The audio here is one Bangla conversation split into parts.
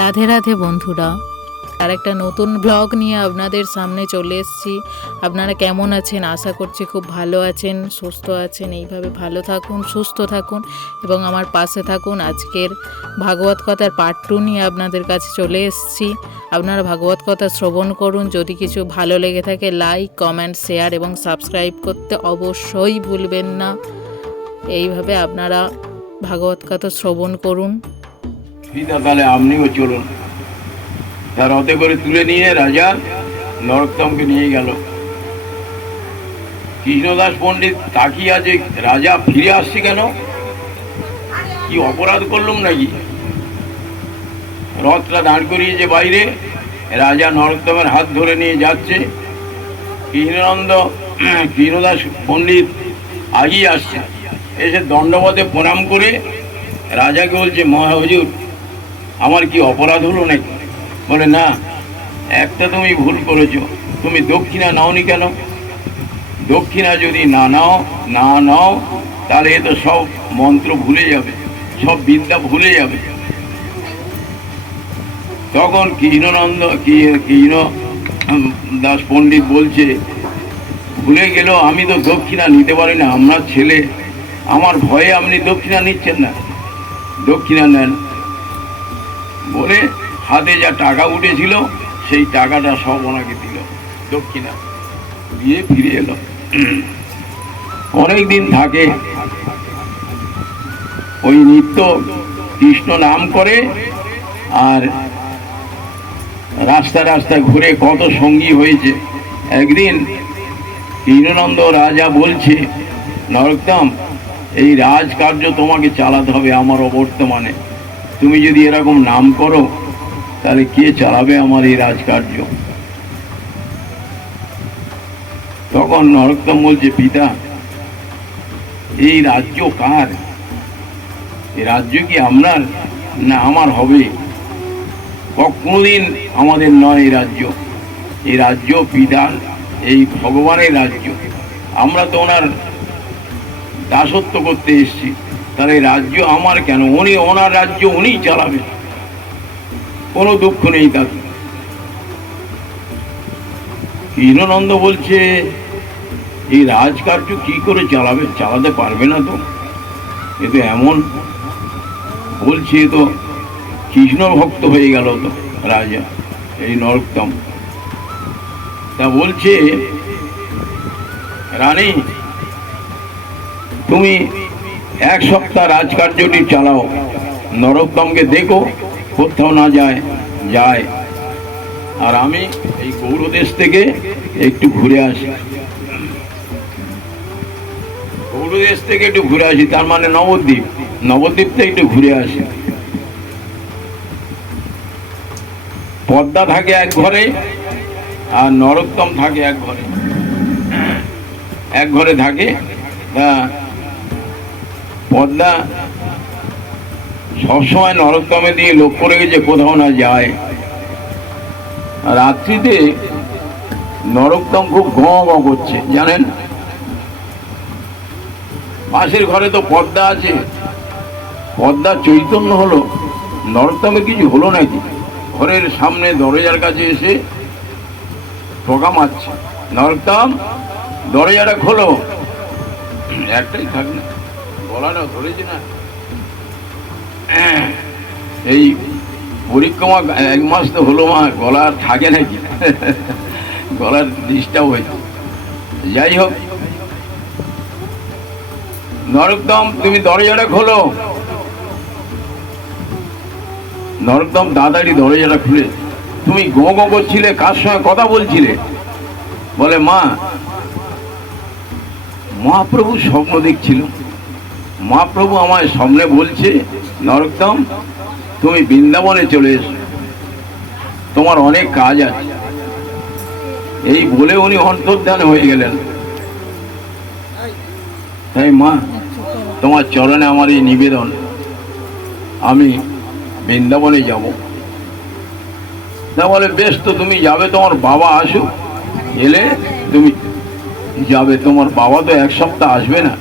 রাধে রাধে বন্ধুরা, আর একটা নতুন ব্লগ নিয়ে আপনাদের সামনে চলে এসেছি। আপনারা কেমন আছেন? আশা করছি খুব ভালো আছেন, সুস্থ আছেন। এইভাবে ভালো থাকুন, সুস্থ থাকুন এবং আমার পাশে থাকুন। আজকের ভাগবত কথার পার্ট 2 নিয়ে আপনাদের কাছে চলে এসেছি। আপনারা ভাগবত কথা শ্রবণ করুন। যদি কিছু ভালো লেগে থাকে লাইক, কমেন্ট, শেয়ার এবং সাবস্ক্রাইব করতে অবশ্যই ভুলবেন না। এইভাবে আপনারা ভাগবত কথা শ্রবণ করুন। তাহলে আপনিও চলুন। তার রথে করে তুলে নিয়ে রাজা নরোত্তমকে নিয়ে গেল। কৃষ্ণদাস পণ্ডিত তাকিয়ে আছে, রাজা ফিরে আসছে কেন? কি অপরাধ করলুম নাকি? রথটা দাঁড় করিয়েছে বাইরে, রাজা নরোত্তমের হাত ধরে নিয়ে যাচ্ছে। কৃষ্ণদাস পণ্ডিত আগিয়ে আসছে, এসে দণ্ডবতে প্রণাম করে রাজাকে বলছে, মহাহুজুর আমার কি অপরাধ হলো নাকি? বলে, না, একটা তুমি ভুল করেছো, তুমি দক্ষিণা নাওনি কেন? দক্ষিণা যদি না নাও তাহলে এ তো সব মন্ত্র ভুলে যাবে, সব বিদ্যা ভুলে যাবে। তখন কৃষ্ণ দাস পণ্ডিত বলছে, ভুলে গেল, আমি তো দক্ষিণা নিতে পারি না, আমার ছেলে, আমার ভয়ে আপনি দক্ষিণা নিচ্ছেন না, দক্ষিণা নেন। বলে হাতে যা টাকা উঠেছিল সেই টাকাটা সব ওনাকে দিল, দক্ষিণা দিয়ে ফিরে এলো। অনেকদিন থাকে, ওই নিত্য কৃষ্ণ নাম করে আর রাস্তায় ঘুরে কত সঙ্গী হয়েছে। একদিন কৃষ্ণনন্দ রাজা বলছে, নরোত্তম, এই রাজকার্য তোমাকে চালাতে হবে আমার অবর্তমানে। তুমি যদি এরকম নাম করো তাহলে কে চালাবে আমার এই রাজকার্য? তখন নরোত্তম বলছে, পিতা, এই রাজ্য কার? এই রাজ্য কি আপনার? না, আমার হবে। কোনোদিন আমাদের নয় এই রাজ্য। এই রাজ্য পিতার, এই ভগবানের রাজ্য। আমরা তো ওনার দাসত্ব করতে এসেছি, তাহলে এই রাজ্য আমার কেন? ওনার রাজ্য উনিই চালাবে, কোনো দুঃখ নেই তাতে। কৃষ্ণনন্দ বলছে, এই রাজকার্য কি করে চালাবে? চালাতে পারবে না তো, এ তো এমন বলছে, এ তো কৃষ্ণ ভক্ত হয়ে গেল তো রাজা, এই নরোত্তম। তা বলছে, রানী, তুমি 1 সপ্তাহ রাজকার্যটি চালাও, নরোত্তমকে দেখো কোথাও না যায়, আর আমি এই গৌড়দেশ থেকে একটু ঘুরে আসি। গৌড়দেশ থেকে একটু ঘুরে আসি, তার মানে নবদ্বীপ থেকে একটু ঘুরে আসি। পদ্মা থাকে এক ঘরে আর নরোত্তম থাকে এক ঘরে থাকে। পদ্মা সবসময় নরোত্তমের দিয়ে লক্ষ্য রেখেছে কোথাও না যায়। রাত্রিতে নরোত্তম খুব ঘঁ করছে, জানেন। পাশের ঘরে তো পদ্মা আছে, পদ্মা চৈতন্য হলো, নরোত্তমের কিছু হলো নাকি? ঘরের সামনে দরজার কাছে এসে ঠোকা মারছে, নরোত্তম দরজাটা খোলো। একটাই থাক না, গলাটা ধরেছে না। এই পরিক্রমা 1 মাস তো হলো, মা, গলা থাকে নাকি? গলার ডিস্টার্ব হয়েছে। যাই হোক, নরোত্তম তুমি দরজাটা খোলো। নরোত্তম তাড়াতাড়ি দরজাটা খুলে, তুমি গো করছিলে, কার সঙ্গে কথা বলছিলে? বলে, মা, মহাপ্রভু স্বপ্ন দেখছিল, মহাপ্রভু আমায় স্বপ্নে বলছে, নরোত্তম তুমি বৃন্দাবনে চলে এসো, তোমার অনেক কাজ আছে। এই বলে উনি অন্তর্ধান হয়ে গেলেন। তাই মা, তোমার চরণে আমার এই নিবেদন, আমি বৃন্দাবনে যাব। তা বলে, বেশ, তো তুমি যাবে, তোমার বাবা আসুক, এলে তুমি যাবে। তোমার বাবা তো 1 সপ্তাহ আসবে না।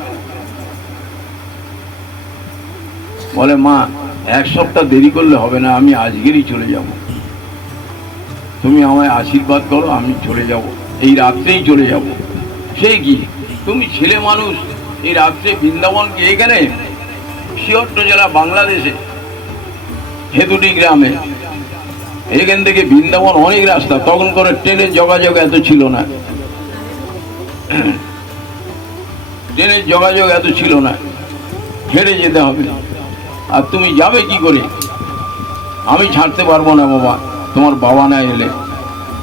বলে, মা, এক সপ্তাহ দেরি করলে হবে না, আমি আজকেরই চলে যাব। তুমি আমায় আশীর্বাদ করো, আমি চলে যাব, এই রাত্রেই চলে যাব। সেই কি, তুমি ছেলে মানুষ, এই রাত্রে বৃন্দাবন কি এখানে? সিহট্ট জেলা, বাংলাদেশে হেতুটি গ্রামে। এখান থেকে বৃন্দাবন অনেক রাস্তা, তখন করে ট্রেনের যোগাযোগ এত ছিল না, ট্রেনের যোগাযোগ এত ছিল না, হেঁটে যেতে হবে। আর তুমি যাবে কি করে? আমি ছাড়তে পারবো না বাবা, তোমার বাবা না এলে।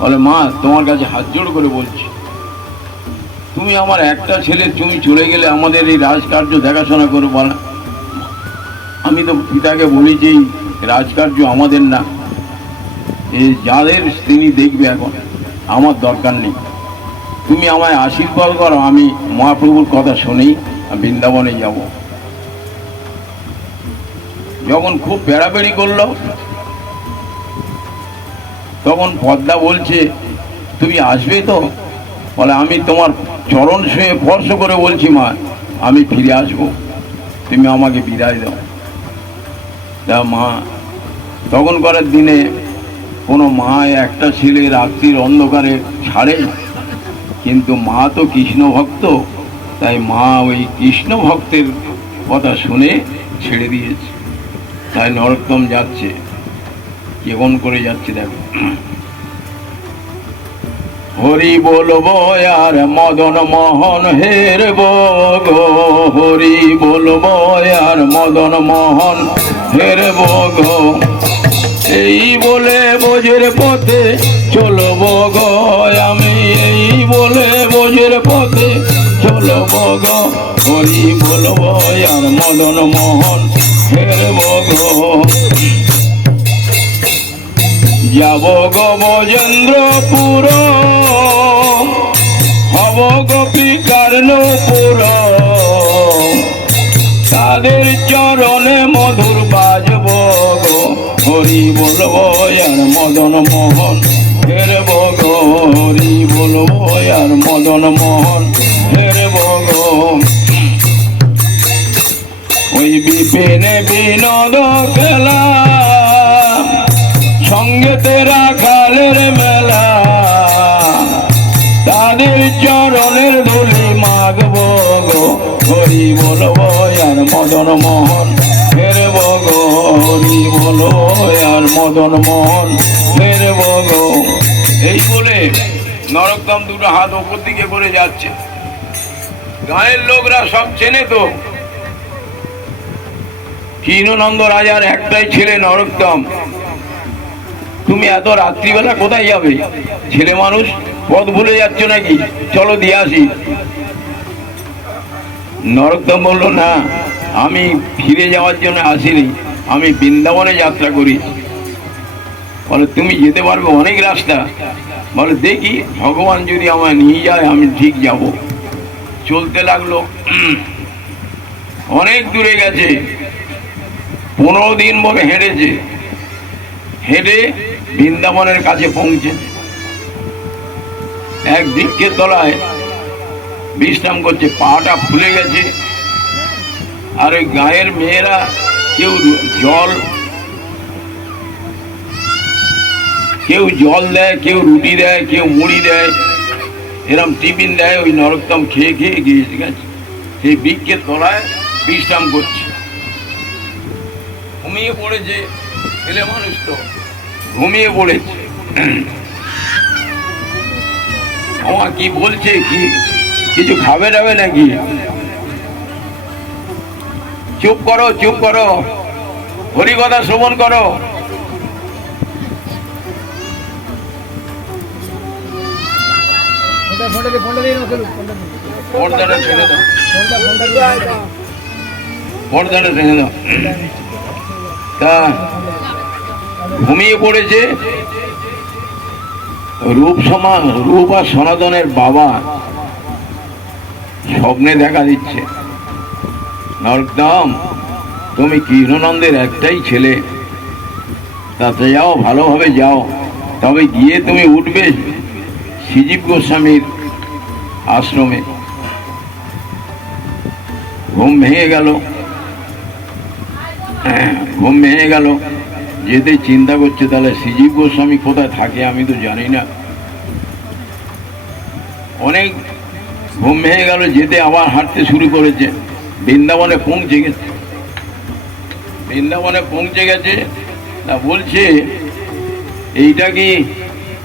বলে মা, তোমার কাছে হাত জোড় করে বলছি, তুমি আমার একটা ছেলে, তুমি চলে গেলে আমাদের এই রাজকার্য দেখাশোনা করবো না। আমি তো পিতাকে বলি যে রাজকার্য আমাদের না, এই যাদের তিনি দেখবে, এখন আমার দরকার নেই। তুমি আমায় আশীর্বাদ করো, আমি মহাপ্রভুর কথা শুনেই বৃন্দাবনে যাব। যখন খুব বেড়াবেড়ি করলো, তখন পদ্মা বলছে তুমি আসবে তো? বলে আমি তোমার চরণ ছুঁয়ে স্পর্শ করে বলছি মা, আমি ফিরে আসবো, তুমি আমাকে বিদায় দাও। তা মা, তখন করার দিনে কোনো মা একটা ছেলে রাত্রির অন্ধকারে ছাড়ে, কিন্তু মা তো কৃষ্ণ ভক্ত, তাই মা ওই কৃষ্ণ ভক্তের কথা শুনে ছেড়ে দিয়েছে। তাই নরোত্তম যাচ্ছে, কেমন করে যাচ্ছে দেখো। হরি বলবো আর মদন মোহন হেরব গো, হরি বলবো আর মদন মোহন হেরব গো, এই বলে বোঝের পথে চলব গো, আমি এই বলে বোঝের পথে চলব গো, হরি বলবো আর মদন মোহন হেরব গো। যাব গো ব্রজেন্দ্রপুর, হব গোপী কর্ণপুর, তাদের চরণে মধুর বাজব গো, হরি বলবো আর মদন মোহন হেরব গো, হরি বলবো আর মদন মোহন হেরব গো। ওই বিপিনে বিনোদ খেলা, সঙ্গেতে রাখালের মেলা, তাদের চরণের ধুলি মাগব গো, হরি বলবো আর মদন মোহন হেরব গো, হরি বলবো আর মদন মোহন হেরব গো। এই বলে নরোত্তম দুটো হাত ওপর দিকে করে যাচ্ছে। গাঁয়ের লোকরা সব চেনে তো, কৃষ্ণনন্দ রাজার একটাই ছেলে নরোত্তম। তুমি এত রাত্রিবেলা কোথায় যাবে? ছেলে মানুষ, পথ ভুলে যাচ্ছ নাকি? চলো দিয়ে আসি। নরোত্তম বলল না, আমি ফিরে যাওয়ার জন্য আসিনি, আমি বৃন্দাবনে যাত্রা করি। বলে তুমি যেতে পারবে? অনেক রাস্তা। বলে দেখি, ভগবান যদি আমায় নিয়ে যায় আমি ঠিক যাব। চলতে লাগলো, অনেক দূরে গেছে, 15 দিন বলে হেঁটেছে। হেঁটে বৃন্দাবনের কাছে পৌঁছে এক বৃক্ষের তলায় বিশ্রাম করছে, পাটা ফুলে গেছে। আর ওই গায়ের মেয়েরা কেউ জল দেয়, কেউ রুটি দেয়, কেউ মুড়ি দেয়, এরম টিফিন দেয়। ওই নরোত্তম খেয়ে খেয়ে গিয়েছে গেছে, সেই বৃক্ষের তলায় বিশ্রাম করছে। ঘুমিয়ে পড়েছে, ছেলে মানুষ তো ঘুমিয়ে পড়েছে। আমার কি বলছে, কি কিছু খাবে যাবে নাকি? চুপ করো, চুপ করো, হরি কথা শ্রবণ করো। পর্দাটা ছেড়ে দাও, পর্দাটা ছেড়ে দাও। তা ঘুমিয়ে পড়েছে। রূপ আর সনাতনের বাবা স্বপ্নে দেখা দিচ্ছে, নরোত্তম তুমি কৃষ্ণনন্দের একটাই ছেলে, তাতে যাও, ভালোভাবে যাও, তবে গিয়ে তুমি উঠবে শ্রীজীব গোস্বামীর আশ্রমে। ঘুম ভেঙে গেল। ঘুম ভেঙে গেল, যেতে চিন্তা করছে তাহলে শ্রীজীব গোস্বামী কোথায় থাকে আমি তো জানি না। অনেক ঘুম ভেঙে গেল, যেতে আবার হাঁটতে শুরু করেছে। বৃন্দাবনে পৌঁছে গেছে। বৃন্দাবনে পৌঁছে গেছে, তা বলছে এইটা কি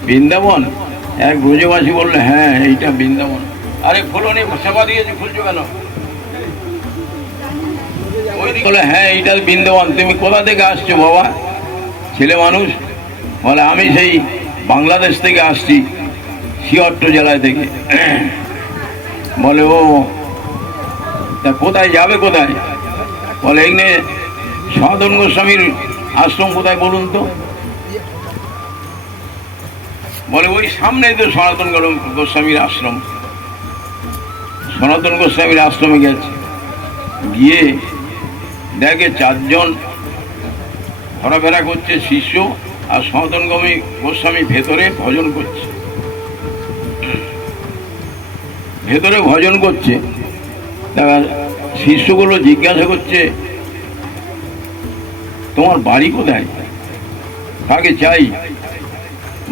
বৃন্দাবন? এক ব্রজবাসী বললো হ্যাঁ এইটা বৃন্দাবন। আরে খোলো নি, সেবা দিয়েছে, খুলছো কেন? ওই বলে হ্যাঁ এইটা বৃন্দাবন। তুমি কোথা থেকে আসছো বাবা? ছেলে মানুষ বলে আমি সেই বাংলাদেশ থেকে আসছি, সিহট্ট জেলায় থেকে। বলে ও তা কোথায় যাবে, কোথায়? বলে এখানে সনাতন গোস্বামীর আশ্রম কোথায় বলুন তো? বলে ওই সামনেই তো সনাতন গোস্বামীর আশ্রম। সনাতন গোস্বামীর আশ্রমে গেছে, গিয়ে দেখে 4 জন ঘোরাফেরা করছে শিষ্য, আর সনাতন গোস্বামী ভেতরে ভজন করছে। ভেতরে ভজন করছে, তা শিষ্যগুলো জিজ্ঞাসা করছে তোমার বাড়ি কোথায়, কাকে চাই?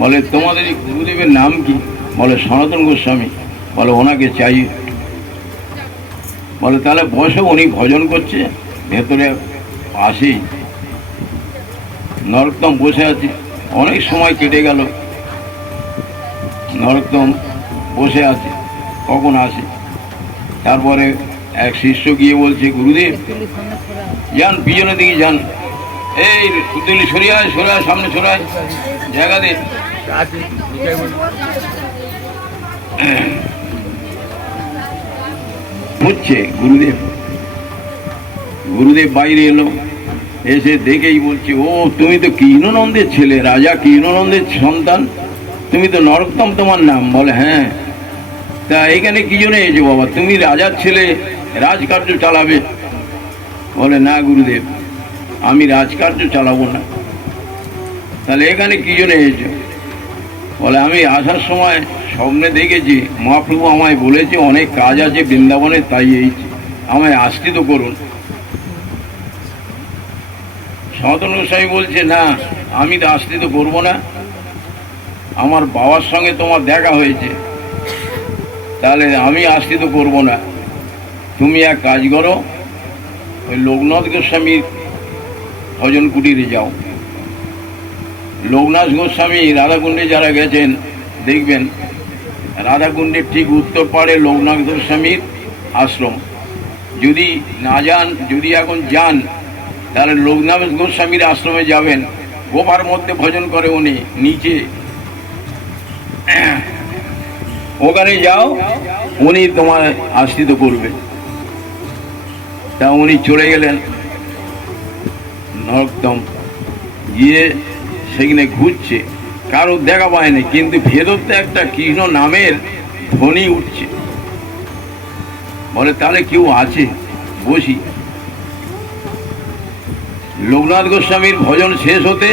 বলে তোমাদের গুরুদেবের নাম কি? বলে সনাতন গোস্বামী। বলে ওনাকে চাই। বলে তাহলে বসে, উনি ভজন করছে ভেতরে আসেই। নরোত্তম বসে আছে, অনেক সময় কেটে গেল, নরোত্তম বসে আছে, কখন আসে? তারপরে এক শিষ্য গিয়ে বলছে গুরুদেব যান, পিছনের দিকে যান, এই তুলি সরিয়ায় সরায়, সামনে সরায়, জায়গা দে। হচ্ছে গুরুদেব। গুরুদেব বাইরে এলো, এসে দেখেই বলছে ও তুমি তো কৃষ্ণনন্দের ছেলে, রাজা কৃষ্ণনন্দের সন্তান, তুমি তো নরোত্তম তোমার নাম। বলে হ্যাঁ। তা এখানে কি জন্য এসেছো বাবা? তুমি রাজার ছেলে, রাজকার্য চালাবে? বলে না গুরুদেব, আমি রাজকার্য চালাবো না। তাহলে এখানে কি জন্য এসেছো? বলে আমি আসার সময় স্বপ্নে দেখেছি মহাপ্রভু আমায় বলেছে অনেক কাজ আছে বৃন্দাবনে, তাই এইছি, আমায় আশ্রিত করুন। সনাতন গোস্বামী বলছে না, আমি তো আশ্রিত করবো না, আমার বাবার সঙ্গে তোমার দেখা হয়েছে, তাহলে আমি আশ্রিত করবো না। তুমি এক কাজ করো, ওই লোকনাথ গোস্বামীর ভজন কুটিরে যাও। লোকনাথ গোস্বামী রাধাকুণ্ডে যারা গেছেন দেখবেন, রাধাকুণ্ডের ঠিক উত্তর পাড়ে লোকনাথ গোস্বামীর আশ্রম। যদি না যান, যদি এখন যান, তাহলে লোকনাথ গোস্বামীর আশ্রমে যাবেন, গোপার মধ্যে ভজন করে উনি নিচে, ওখানে যাও, উনি তোমার আশ্রিত করবে। তা উনি চলে গেলেন নরোত্তম, গিয়ে সেখানে ঘুরছে, কারো দেখা পায়নি, কিন্তু ভেতরতে একটা কৃষ্ণ নামের ধ্বনি উঠছে। বলে তাহলে কেউ আছে, বসি। লোকনাথ গোস্বামীর ভজন শেষ হতে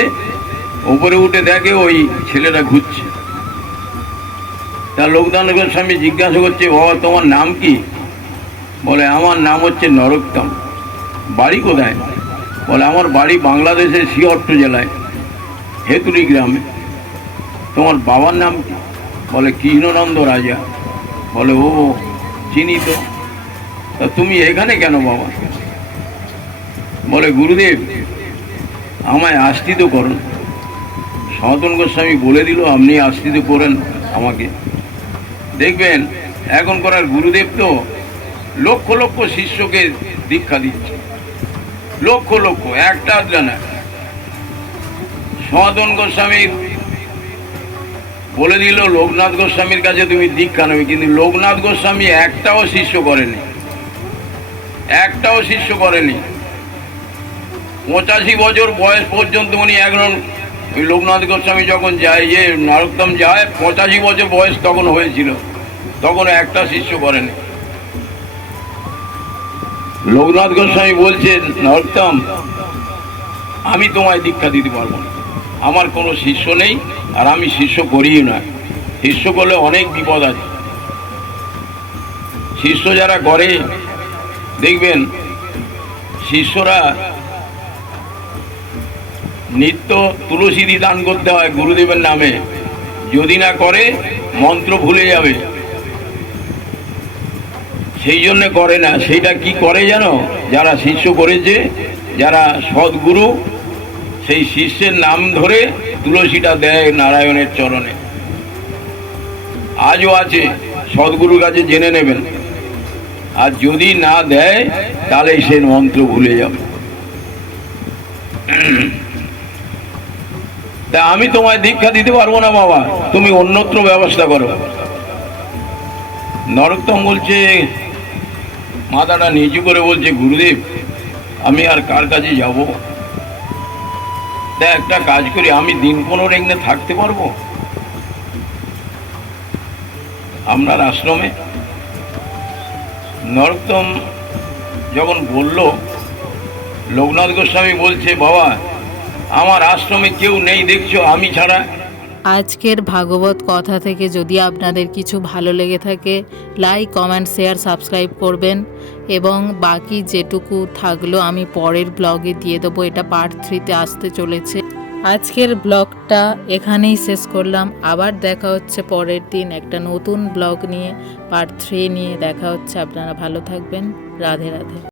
উপরে উঠে দেখে ওই ছেলেটা ঘুরছে। তা লোকনাথ গোস্বামী জিজ্ঞাসা করছে বাবা তোমার নাম কি? বলে আমার নাম হচ্ছে নরোত্তম। বাড়ি কোথায়? বলে আমার বাড়ি বাংলাদেশের সিহট্ট জেলায় হেতুরি গ্রামে। তোমার বাবার নাম কি? বলে কৃষ্ণনন্দ রাজা। বলে ও চিনি তো, তা তুমি এখানে কেন বাবা? বলে গুরুদেব আমায় আশ্রিত করুন। সনাতন গোস্বামী বলে দিল আপনি আশ্রিত করেন আমাকে। দেখবেন এখন করার গুরুদেব তো লক্ষ লক্ষ শিষ্যকে দীক্ষা দিচ্ছে, লক্ষ লক্ষ, একটা আধটা না। সনাতন গোস্বামীর বলে দিল লোকনাথ গোস্বামীর কাছে তুমি দীক্ষা নেবে, কিন্তু লোকনাথ গোস্বামী একটাও শিষ্য করেনি, একটাও শিষ্য করেনি। 85 বছর বয়স পর্যন্ত উনি একজন, ওই লোকনাথ গোস্বামী যখন যায়, যে নরোত্তম যায়, 85 বছর বয়স তখন হয়েছিল, তখন একটা শিষ্য করেনি। লোকনাথ গোস্বামী বলছেন নরোত্তম আমি তোমায় দীক্ষা দিতে পারবো না, আমার কোনো শিষ্য নেই, আর আমি শিষ্য করিও না। শিষ্য করলে অনেক বিপদ আছে। শিষ্য যারা করে দেখবেন শিষ্যরা নিত্য তুলসী দান করতে হয় গুরুদেবের নামে, যদি না করে মন্ত্র ভুলে যাবে, সেই জন্য করে না। সেইটা কি করে জানো? যারা শিষ্য করেছে, যারা সদ্গুরু, সেই শিষ্যের নাম ধরে তুলসীটা দেয় নারায়ণের চরণে। আজও আছে, সদ্গুরুর কাছে জেনে নেবেন। আর যদি না দেয় তাহলে সে মন্ত্র ভুলে যাবে। তা আমি তোমায় দীক্ষা দিতে পারবো না বাবা, তুমি অন্যত্র ব্যবস্থা করো। নরোত্তম বলছে, মাথাটা নিচু করে বলছে, গুরুদেব আমি আর কার কাছে যাব? তা একটা কাজ করি, আমি দিন 15 এখানে থাকতে পারবো আপনার আশ্রমে? নরোত্তম যখন বলল, লোকনাথ গোস্বামী বলছে, বাবা আমার আশ্রমে কেউ নেই দেখছো আমি ছাড়া। আজকের ভাগবত কথা থেকে যদি আপনাদের কিছু ভালো লেগে থাকে, লাইক, কমেন্ট, শেয়ার, সাবস্ক্রাইব করবেন। এবং বাকি যেটুকু থাকলো আমি পরের ব্লগে দিয়ে দেবো, এটা পার্ট 3-তে আসতে চলেছে। আজকের ব্লগটা এখানেই শেষ করলাম। আবার দেখা হচ্ছে পরের দিন একটা নতুন ব্লগ নিয়ে, পার্ট 3 নিয়ে দেখা হচ্ছে। আপনারা ভালো থাকবেন। রাধে রাধে।